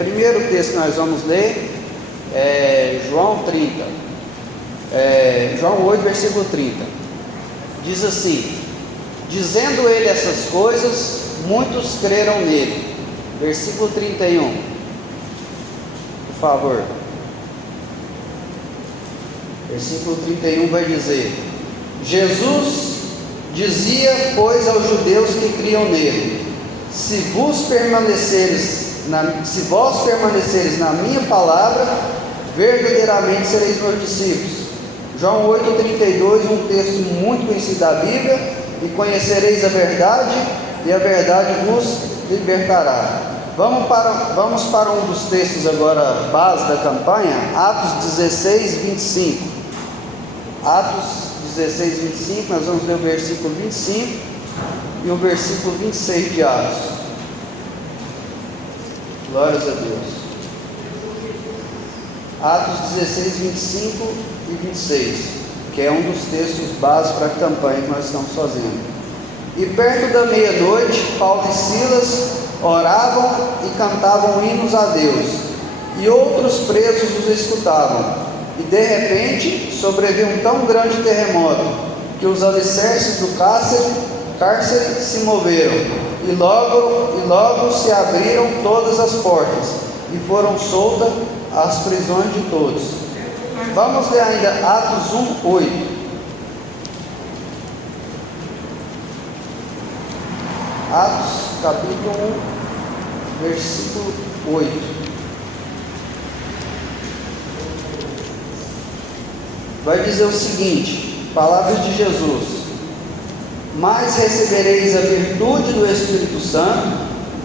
Primeiro texto que nós vamos ler é João 30, João 8, versículo 30. Diz assim: dizendo ele essas coisas, muitos creram nele. Versículo 31, por favor. Versículo 31 vai dizer: Jesus dizia, pois, aos judeus que criam nele: se vós permaneceres na minha palavra, verdadeiramente sereis meus discípulos. João 8,32, um texto muito conhecido da Bíblia: e conhecereis a verdade, e a verdade vos libertará. Vamos para um dos textos agora, base da campanha, Atos 16, 25. Atos 16, 25, nós vamos ler o versículo 25 e o versículo 26 de Atos. Glórias a Deus. Atos 16, 25 e 26, que é um dos textos básicos para a campanha que nós estamos fazendo. E perto da meia-noite, Paulo e Silas oravam e cantavam hinos a Deus, e outros presos os escutavam. E de repente sobreveio um tão grande terremoto, que os alicerces do cárcere se moveram, e logo se abriram todas as portas, e foram soltas as prisões de todos. Vamos ler ainda Atos 1, 8. Atos capítulo 1, versículo 8. Vai dizer o seguinte, palavras de Jesus: mas recebereis a virtude do Espírito Santo,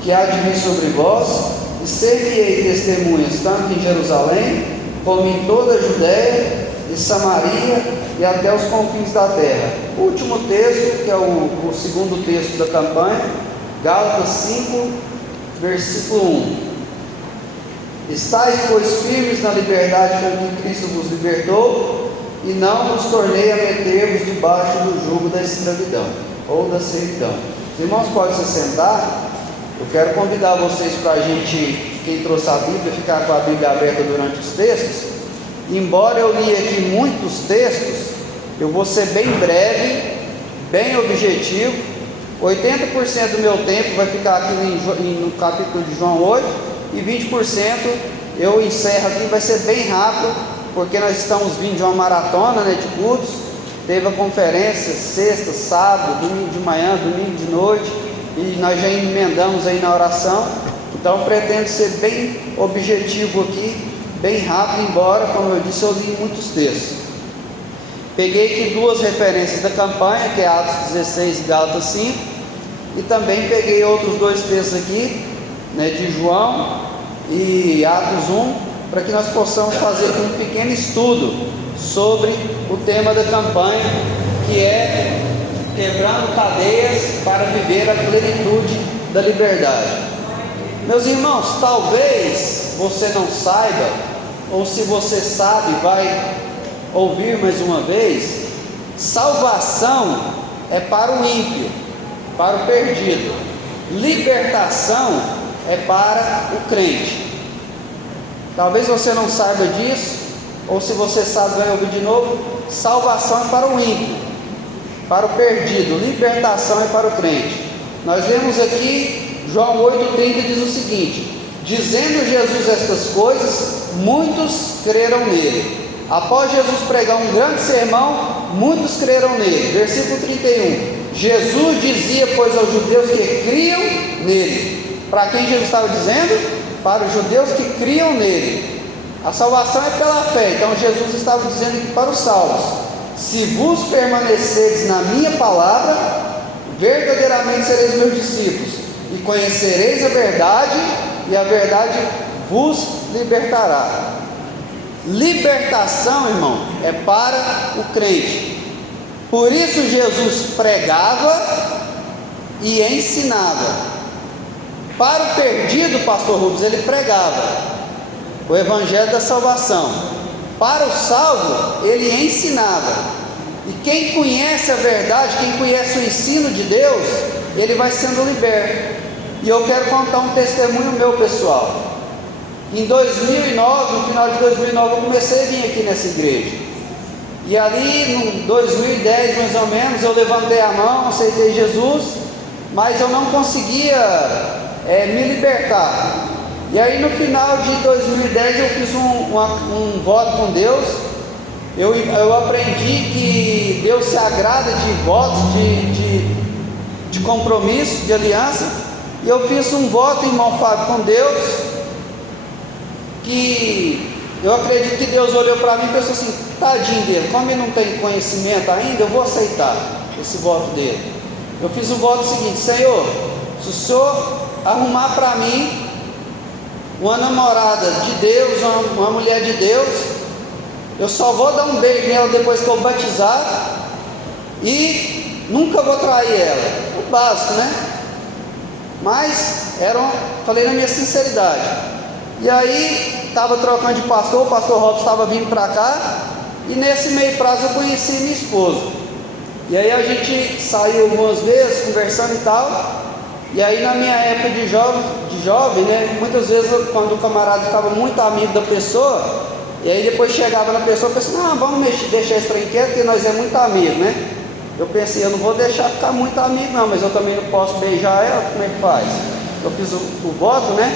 que há de vir sobre vós, e ser-me-ei testemunhas tanto em Jerusalém, como em toda a Judéia e Samaria, e até os confins da terra. O último texto, que é o segundo texto da campanha, Gálatas 5, versículo 1. Estais, pois, firmes na liberdade com que Cristo vos libertou, e não nos tornei a meter-vos debaixo do jugo da escravidão, ou da servidão. Os irmãos podem se sentar. Eu quero convidar vocês para a gente, quem trouxe a Bíblia, ficar com a Bíblia aberta durante os textos. Embora eu li aqui muitos textos, eu vou ser bem breve, bem objetivo. 80% do meu tempo vai ficar aqui no capítulo de João 8, e 20% eu encerro aqui, vai ser bem rápido, porque nós estamos vindo de uma maratona, de cultos. Teve a conferência sexta, sábado, domingo de manhã, domingo de noite, e nós já emendamos aí na oração. Então pretendo ser bem objetivo aqui, bem rápido, embora, como eu disse, eu li muitos textos. Peguei aqui duas referências da campanha, que é Atos 16 e Gálatas 5, e também peguei outros dois textos aqui, de João e Atos 1, para que nós possamos fazer aqui um pequeno estudo sobre o tema da campanha, que é quebrando cadeias para viver a plenitude da liberdade. Meus irmãos, talvez você não saiba, ou se você sabe, vai ouvir mais uma vez: salvação é para o ímpio, para o perdido. Libertação é para o crente. Talvez você não saiba disso, ou se você sabe, vai ouvir de novo. Salvação é para o ímpio, para o perdido. Libertação é para o crente. Nós lemos aqui João 8,30, diz o seguinte: dizendo Jesus estas coisas, muitos creram nele. Após Jesus pregar um grande sermão, muitos creram nele. Versículo 31. Jesus dizia, pois, aos judeus que criam nele. Para quem Jesus estava dizendo? Para os judeus que criam nele. A salvação é pela fé. Então Jesus estava dizendo aqui para os salvos: se vos permaneceres na minha palavra, verdadeiramente sereis meus discípulos, e conhecereis a verdade, e a verdade vos libertará. Libertação, irmão, é para o crente. Por isso Jesus pregava e ensinava. Para o perdido, pastor Rubens, ele pregava o evangelho da salvação. Para o salvo, ele ensinava. E quem conhece a verdade, quem conhece o ensino de Deus, ele vai sendo liberto. E eu quero contar um testemunho meu, pessoal. Em 2009, no final de 2009, eu comecei a vir aqui nessa igreja. E ali, em 2010, mais ou menos, eu levantei a mão, aceitei Jesus, mas eu não conseguia me libertar. E aí, no final de 2010, eu fiz um voto com Deus. Eu aprendi que Deus se agrada de votos, de compromisso, de aliança. E eu fiz um voto, irmão Fábio, com Deus, que eu acredito que Deus olhou para mim e pensou assim: tadinho dele, como ele não tem conhecimento ainda, eu vou aceitar esse voto dele. Eu fiz o voto seguinte: Senhor, se o Senhor arrumar para mim uma namorada de Deus, uma mulher de Deus, eu só vou dar um beijo nela depois que eu batizar e nunca vou trair ela. O básico, né? Mas falei na minha sinceridade. E aí estava trocando de pastor, o pastor Robson estava vindo para cá, e nesse meio prazo eu conheci minha esposa. E aí a gente saiu algumas vezes conversando e tal. E aí na minha época de jovem, né, muitas vezes quando o camarada ficava muito amigo da pessoa, e aí depois chegava na pessoa e pensava: não, vamos deixar esse trem quieto, porque nós é muito amigo, né? Eu pensei: eu não vou deixar ficar muito amigo não, mas eu também não posso beijar ela, como é que faz? Eu fiz o voto, né,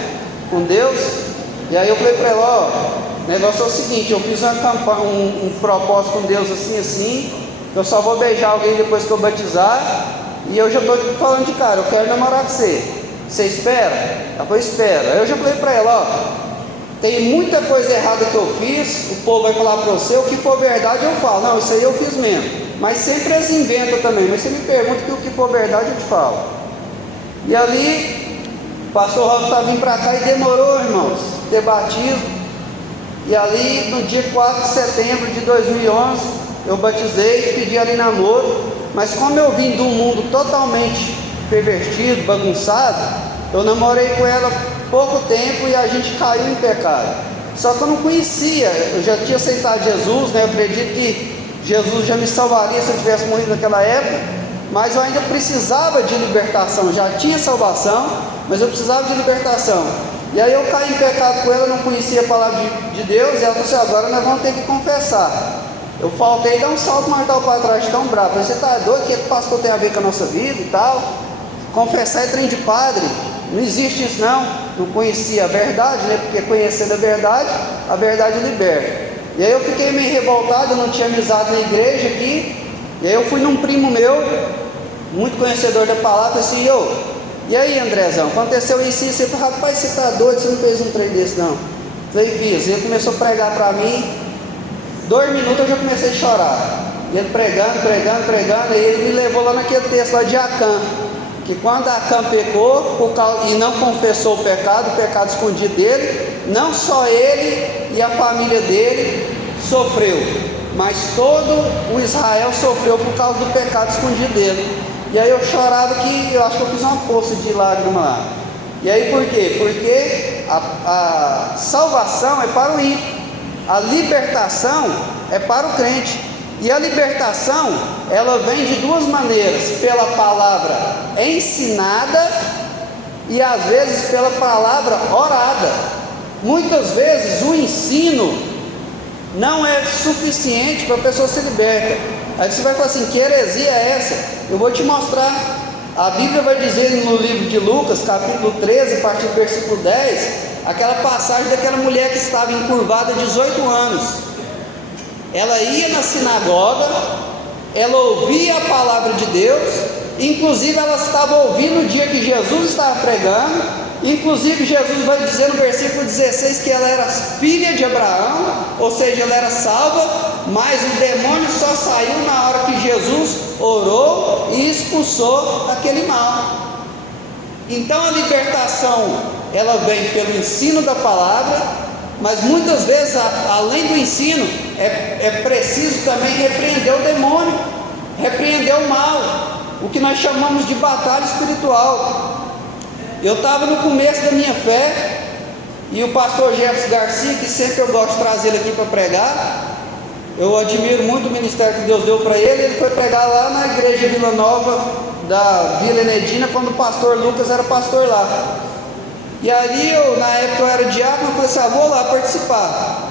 com Deus. E aí eu falei para ela: ó, o negócio é o seguinte, eu fiz um propósito com Deus assim, que eu só vou beijar alguém depois que eu batizar, e eu já estou falando de cara, eu quero namorar com você. Você espera? Ela falou: espera. Aí eu já falei para ela: ó, tem muita coisa errada que eu fiz, o povo vai falar para você, o que for verdade eu falo. Não, isso aí eu fiz mesmo. Mas sempre eles inventam também, mas você me pergunta que o que for verdade eu te falo. E ali, o pastor Robson está vindo para cá e demorou, irmãos, ter batismo. E ali, no dia 4 de setembro de 2011, eu batizei, pedi ali namoro. Mas como eu vim de um mundo totalmente pervertido, bagunçado, eu namorei com ela pouco tempo e a gente caiu em pecado. Só que eu não conhecia, eu já tinha aceitado Jesus, né? Eu acredito que Jesus já me salvaria se eu tivesse morrido naquela época, mas eu ainda precisava de libertação. Já tinha salvação, mas eu precisava de libertação. E aí eu caí em pecado com ela, não conhecia a palavra de Deus, e ela falou assim: agora nós vamos ter que confessar. Eu faltei dar um salto mortal para trás, tão bravo. Você está doido? O que o pastor tem a ver com a nossa vida e tal? Confessar é trem de padre, não existe isso não. Não conhecia a verdade, né? Porque conhecendo a verdade liberta. E aí eu fiquei meio revoltado, eu não tinha amizade na igreja aqui. E aí eu fui num primo meu, muito conhecedor da palavra, assim: e aí, Andrezão, aconteceu isso e isso? Ele falou: rapaz, você está doido, você não fez um trem desse não. Eu falei: fiz. E ele começou a pregar para mim. 2 minutos eu já comecei a chorar. E ele pregando, e ele me levou lá naquele texto lá de Acã, que quando Acã pecou e não confessou o pecado escondido dele, não só ele e a família dele sofreu, mas todo o Israel sofreu por causa do pecado escondido dele. E aí eu chorava, que eu acho que eu fiz uma poça de lágrimas lá. E aí por quê? Porque a salvação é para o ímpio, a libertação é para o crente. E a libertação, ela vem de duas maneiras: pela palavra ensinada e às vezes pela palavra orada. Muitas vezes o ensino não é suficiente para a pessoa ser liberta. Aí você vai falar assim: que heresia é essa? Eu vou te mostrar. A Bíblia vai dizer no livro de Lucas, capítulo 13, a partir do versículo 10, aquela passagem daquela mulher que estava encurvada 18 anos. Ela ia na sinagoga, ela ouvia a palavra de Deus, inclusive ela estava ouvindo o dia que Jesus estava pregando. Inclusive Jesus vai dizer no versículo 16 que ela era filha de Abraão, ou seja, ela era salva, mas o demônio só saiu na hora que Jesus orou e expulsou aquele mal. Então a libertação, ela vem pelo ensino da palavra, mas muitas vezes, além do ensino, é preciso também repreender o demônio, repreender o mal, o que nós chamamos de batalha espiritual. Eu estava no começo da minha fé, e o pastor Jefferson Garcia, que sempre eu gosto de trazer ele aqui para pregar, eu admiro muito o ministério que Deus deu para ele. Ele foi pregar lá na igreja Vila Nova da Vila Enedina, quando o pastor Lucas era pastor lá. E ali na época eu era diácono, eu falei assim, vou lá participar.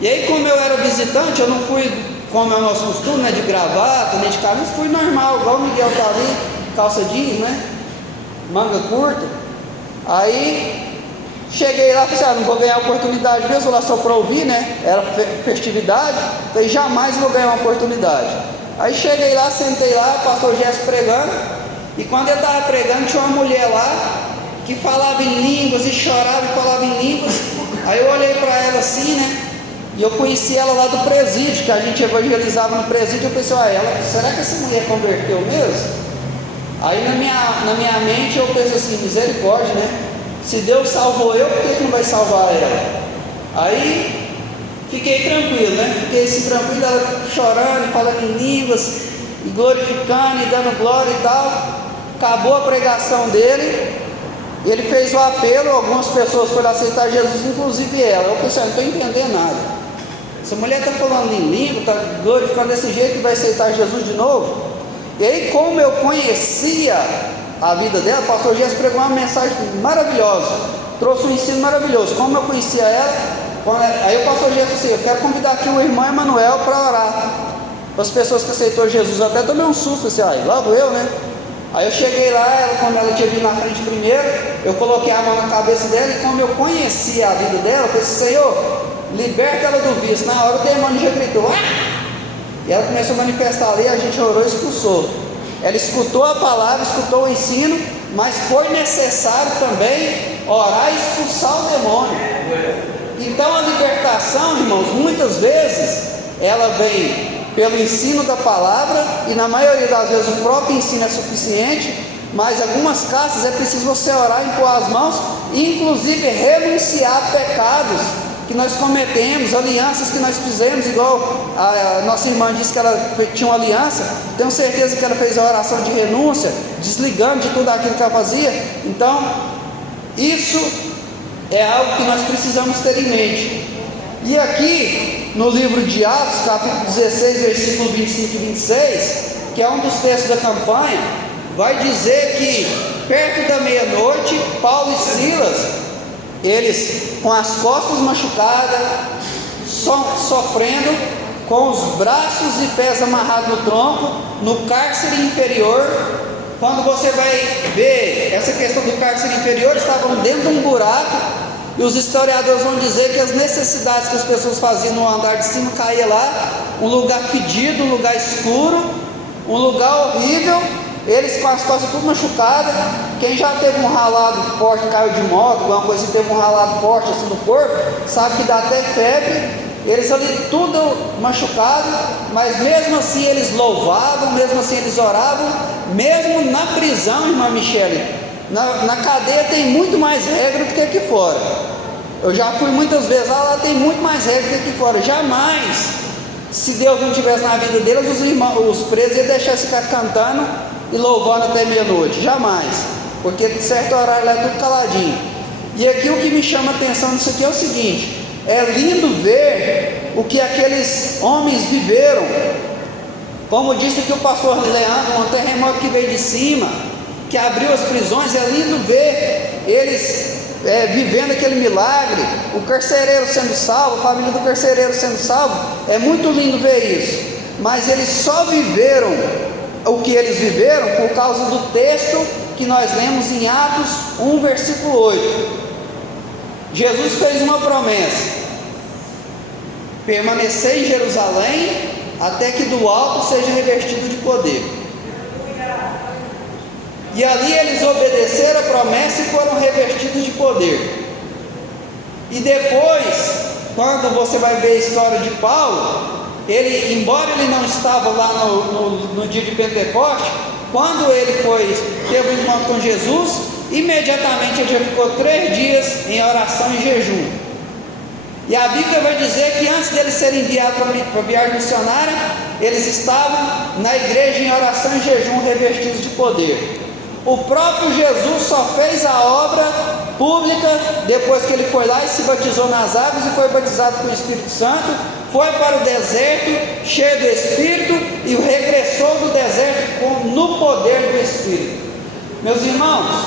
E aí, como eu era visitante, eu não fui, como é o nosso costume, de gravata, nem de camisa, fui normal, igual o Miguel tá ali, calça jeans, manga curta. Aí cheguei lá e falei assim, não vou ganhar oportunidade mesmo, vou lá só para ouvir, era festividade, falei, jamais vou ganhar uma oportunidade. Aí cheguei lá, sentei lá, o pastor Gerson pregando, e quando ele estava pregando, tinha uma mulher lá, que falava em línguas, e chorava e falava em línguas. Aí eu olhei para ela assim, e eu conheci ela lá do presídio, que a gente evangelizava no presídio. Eu pensei, será que essa mulher converteu mesmo? Aí na minha mente eu pensei assim, misericórdia, se Deus salvou eu, por que não vai salvar ela? Aí fiquei tranquilo, fiquei assim tranquilo, ela chorando, falando em línguas, e glorificando, e dando glória e tal. Acabou a pregação dele, ele fez o apelo, algumas pessoas foram aceitar Jesus, inclusive ela. Eu pensei, não estou entendendo nada. Essa mulher está falando em língua, está glorificando desse jeito, que vai aceitar Jesus de novo. E aí, como eu conhecia a vida dela, o pastor Gerson pregou uma mensagem maravilhosa, trouxe um ensino maravilhoso. Como eu conhecia ela, aí o pastor Gerson disse assim, eu quero convidar aqui o irmão Emanuel para orar para as pessoas que aceitou Jesus. Eu até tomei um susto, assim, logo eu, Aí eu cheguei lá, quando ela tinha vindo na frente primeiro, eu coloquei a mão na cabeça dela, e como eu conhecia a vida dela, eu falei, Senhor, liberta ela do vício. Na hora o demônio já gritou, e ela começou a manifestar ali, a gente orou e expulsou. Ela escutou a palavra, escutou o ensino, mas foi necessário também orar e expulsar o demônio. Então a libertação, irmãos, muitas vezes ela vem pelo ensino da palavra, e na maioria das vezes o próprio ensino é suficiente, mas em algumas casos é preciso você orar, impor as mãos, e inclusive renunciar a pecados que nós cometemos, alianças que nós fizemos, igual a nossa irmã disse que ela tinha uma aliança. Tenho certeza que ela fez a oração de renúncia, desligando de tudo aquilo que ela fazia. Então isso é algo que nós precisamos ter em mente. E aqui no livro de Atos, capítulo 16, versículo 25 e 26, que é um dos textos da campanha, vai dizer que perto da meia-noite, Paulo e Silas, eles com as costas machucadas, sofrendo, com os braços e pés amarrados no tronco, no cárcere inferior. Quando você vai ver essa questão do cárcere inferior, estavam dentro de um buraco. E os historiadores vão dizer que as necessidades que as pessoas faziam no andar de cima caía lá, um lugar fedido, um lugar escuro, um lugar horrível. Eles com as costas tudo machucadas. Quem já teve um ralado forte, caiu de moto, alguma coisa assim, teve um ralado forte assim no corpo, sabe que dá até febre. Eles ali tudo machucado, mas mesmo assim eles louvavam, mesmo assim eles oravam. Mesmo na prisão, irmã Michele, na cadeia tem muito mais regra do que aqui fora. Eu já fui muitas vezes lá tem muito mais regra do que aqui fora. Jamais, se Deus não tivesse na vida deles, os presos iam deixar ficar cantando e louvando até meia-noite. Jamais, porque de certo horário lá é tudo caladinho. E aqui o que me chama a atenção nisso aqui é o seguinte: é lindo ver o que aqueles homens viveram. Como disse aqui o pastor Leandro, um terremoto que veio de cima, que abriu as prisões. É lindo ver eles vivendo aquele milagre, o carcereiro sendo salvo, a família do carcereiro sendo salvo. É muito lindo ver isso, mas eles só viveram o que eles viveram por causa do texto que nós lemos em Atos 1, versículo 8. Jesus fez uma promessa: permanecer em Jerusalém até que do alto seja revestido de poder. E ali eles obedeceram a promessa e foram revestidos de poder. E depois, quando você vai ver a história de Paulo, ele, embora ele não estava lá no dia de Pentecoste, quando ele teve um encontro com Jesus, imediatamente ele já ficou 3 dias em oração e jejum. E a Bíblia vai dizer que antes deles serem enviados para a viagem missionária, eles estavam na igreja em oração e jejum, revestidos de poder. O próprio Jesus só fez a obra pública depois que ele foi lá e se batizou nas águas e foi batizado com o Espírito Santo, foi para o deserto cheio do Espírito e regressou do deserto no poder do Espírito. Meus irmãos,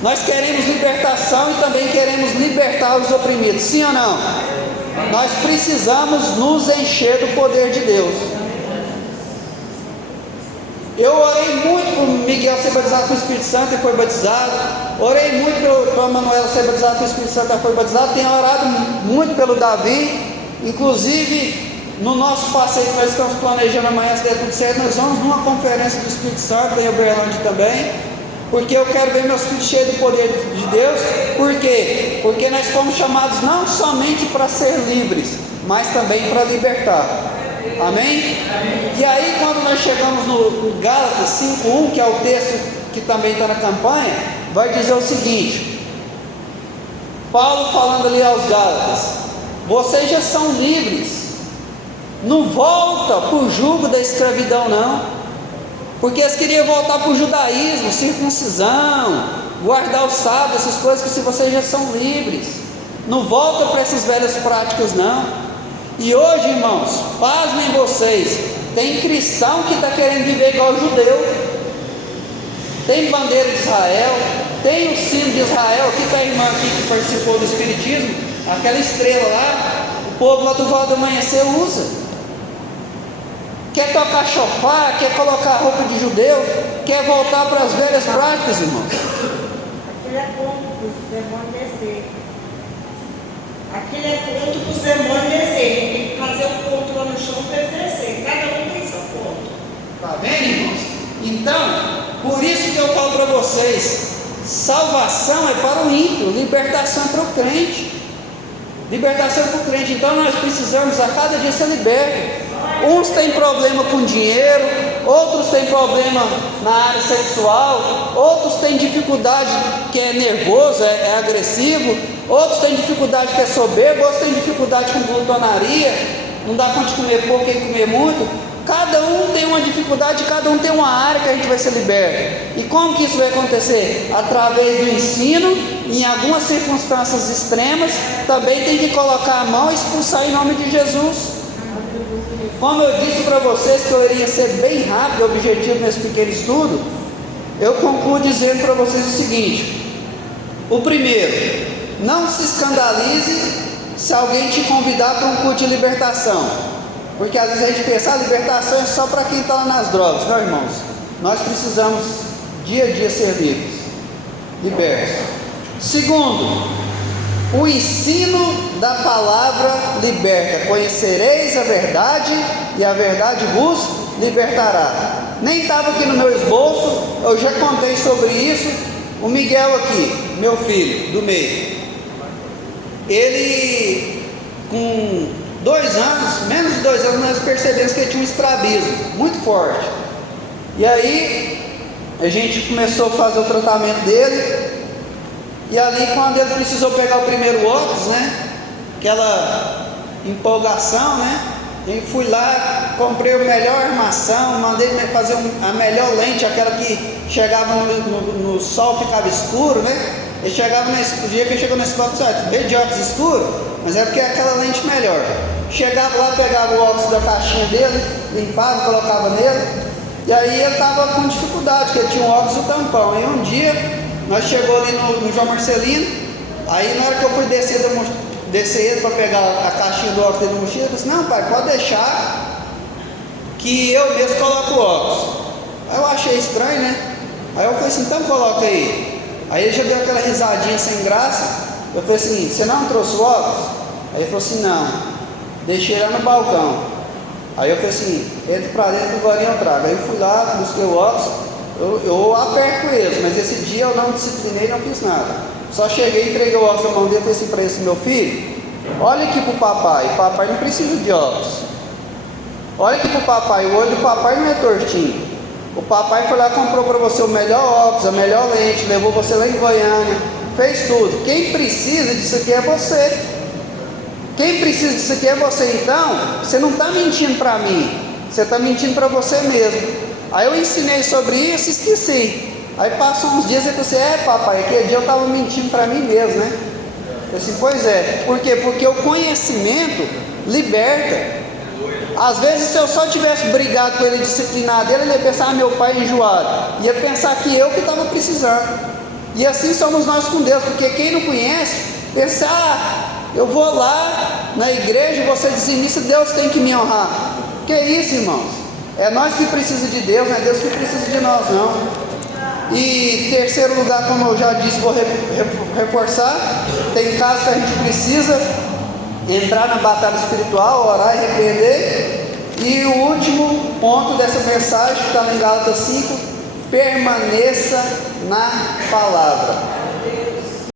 Nós queremos libertação e também queremos libertar os oprimidos, sim ou não? Nós precisamos nos encher do poder de Deus. Eu orei muito para o Miguel ser batizado com o Espírito Santo e foi batizado. Orei muito para a Manuela ser batizada com o Espírito Santo e foi batizado. Tenho orado muito pelo Davi. Inclusive, no nosso passeio que nós estamos planejando amanhã, se der tudo certo, nós vamos numa conferência do Espírito Santo em Uberlândia também. Porque eu quero ver meus filhos cheios do poder de Deus. Por quê? Porque nós fomos chamados não somente para ser livres, mas também para libertar. Amém? E aí quando nós chegamos no Gálatas 5:1, que é o texto que também está na campanha, vai dizer o seguinte: Paulo falando ali aos Gálatas: vocês já são livres, não volta para o jugo da escravidão não, porque eles queriam voltar para o judaísmo, circuncisão, guardar o sábado, essas coisas, que se vocês já são livres, não volta para essas velhas práticas não. E hoje, irmãos, pasmem vocês, tem cristão que está querendo viver igual judeu, tem bandeira de Israel, tem o sino de Israel. Aqui está a irmã aqui que participou do Espiritismo, aquela estrela lá, o povo lá do Vale do Amanhecer usa. Quer tocar chofar, quer colocar roupa de judeu, quer voltar para as velhas práticas, irmãos. Aquilo é ponto para os demônios descer. Aquilo é ponto para os demônios descer. Tem que fazer o ponto lá no chão para eles descer. Cada um tem seu ponto. Está vendo, irmãos? Então, por isso que eu falo para vocês, salvação é para o ímpio, libertação é para o crente. Libertação é para o crente. Então nós precisamos a cada dia ser libertos. Uns têm problema com dinheiro, outros têm problema na área sexual, outros têm dificuldade que é nervoso, é agressivo, outros têm dificuldade que é soberbo, outros têm dificuldade com glutonaria, não dá conta de comer pouco e comer muito. Cada um tem uma dificuldade, cada um tem uma área que a gente vai ser liberto. E como que isso vai acontecer? Através do ensino, em algumas circunstâncias extremas, também tem que colocar a mão e expulsar em nome de Jesus. Como eu disse para vocês que eu iria ser bem rápido e objetivo nesse pequeno estudo, eu concluo dizendo para vocês o seguinte: o primeiro, não se escandalize se alguém te convidar para um culto de libertação, porque às vezes a gente pensa, a libertação é só para quem está lá nas drogas. Não, irmãos, nós precisamos dia a dia ser livres, libertos. Segundo, o ensino da palavra liberta. Conhecereis a verdade e a verdade vos libertará. Nem estava aqui no meu esboço, eu já contei sobre isso. O Miguel aqui, meu filho do meio, ele com 2 anos, menos de 2 anos, nós percebemos que ele tinha um estrabismo muito forte. E aí a gente começou a fazer o tratamento dele. E ali, quando ele precisou pegar o primeiro óculos, né, aquela empolgação, né, eu fui lá, comprei a melhor armação, mandei fazer a melhor lente, aquela que chegava no sol, ficava escuro, né. Ele chegava no dia que ele chegou na escola, veio de óculos escuro, mas era porque é aquela lente melhor. Chegava lá, pegava o óculos da caixinha dele, limpava, colocava nele, e aí ele estava com dificuldade, porque ele tinha um óculos e um tampão. E um dia nós chegamos ali no João Marcelino, aí na hora que eu fui descer ele para pegar a caixinha do óculos dele no mochila, eu falei assim: não, pai, pode deixar que eu mesmo coloco o óculos. Aí eu achei estranho, né? Aí eu falei assim: então coloca aí. Aí ele já deu aquela risadinha sem graça. Eu falei assim: você não trouxe o óculos? Aí ele falou assim: não, deixei lá no balcão. Aí eu falei assim: entra para dentro que agora eu trago. Aí eu fui lá, busquei o óculos. Eu aperto eles, mas esse dia eu não disciplinei, não fiz nada. Só cheguei, entreguei o óculos na mão dele e falei assim para esse: meu filho, olha aqui para o papai. Papai não precisa de óculos. Olha aqui para o papai, o olho do papai não é tortinho. O papai foi lá e comprou para você o melhor óculos, a melhor lente, levou você lá em Goiânia, fez tudo. Quem precisa disso aqui é você. Quem precisa disso aqui é você. Então, você não está mentindo para mim, você está mentindo para você mesmo. Aí eu ensinei sobre isso e esqueci. Aí passou uns dias e eu falei assim: papai, aquele dia eu estava mentindo para mim mesmo, né? Eu disse: pois é. Por quê? Porque o conhecimento liberta. Às vezes, se eu só tivesse brigado com ele, disciplinado ele ia pensar: meu pai é enjoado. Ia pensar que eu que estava precisando. E assim somos nós com Deus, porque quem não conhece, pensa, eu vou lá na igreja, vou ser dizimista, Deus tem que me honrar. Que isso, irmãos? É nós que precisamos de Deus, não é Deus que precisa de nós, não. E terceiro lugar, como eu já disse, vou reforçar, tem casos que a gente precisa entrar na batalha espiritual, orar e repreender. E o último ponto dessa mensagem, que está lá em Gálatas 5, permaneça na palavra.